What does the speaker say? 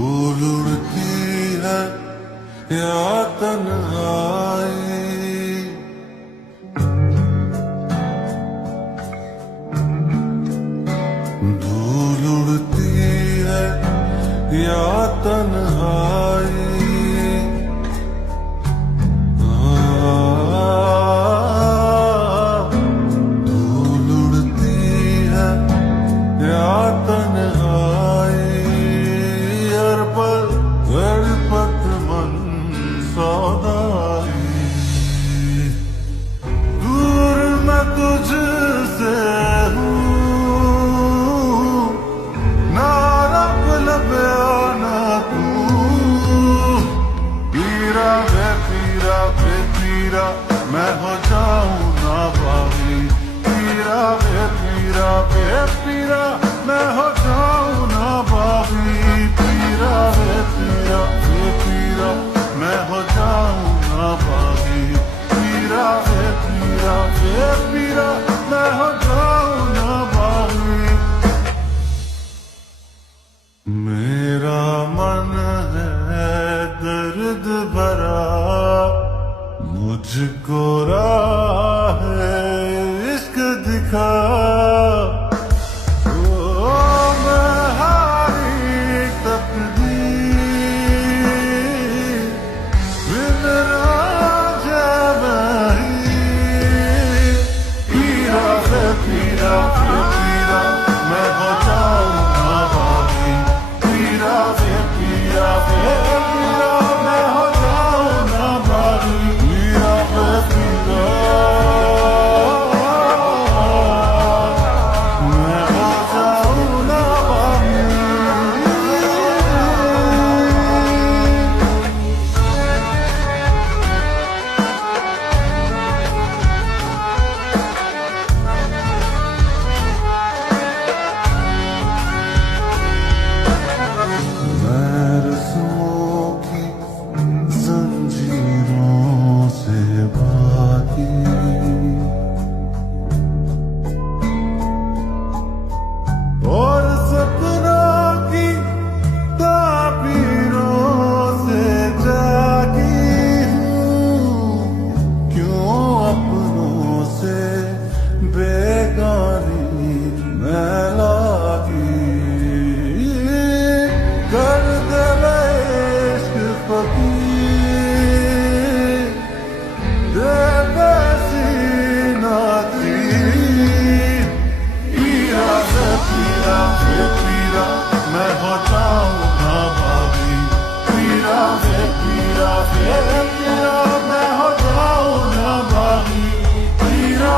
धूल उड़ती है या तन्हाई, धूल उड़ती है या तन्हाई, धूल उड़ती है या तन्हाई, हर पल गणपत मन सौदाई, दूर मैं तुझसे हूँ, ना रब लबे ना तू, पीरा पीरा मैं हो जाऊं ना बागी, पीरा पीरा मैं हो जाऊं ना बागी, पीरा पीरा मैं हो जाऊं ना बागी, पीरा मैं हो जाऊं ना बागी। मेरा मन है दर्द भरा, मुझको राह इश्क दिखा, ओ मैं हारी तकदीर, बिन राजा नहीं, पीरा मैं हो जाऊं ना बागी, पीरा मैं हो जाऊं ना बागी, पीरा मैं हो जाऊं ना बागी। मैं रस्मों की जंजीरों से बाकी, और सपनों की ताबीरों से जागी हूँ, क्यों अपनों से बेगानी मैं लागी, कर दे इश्क फकीर, दे सीना तीर, पीरा मैं हो जाऊं ना बागी, पीरा मैं हो जाऊं ना बागी, पीरा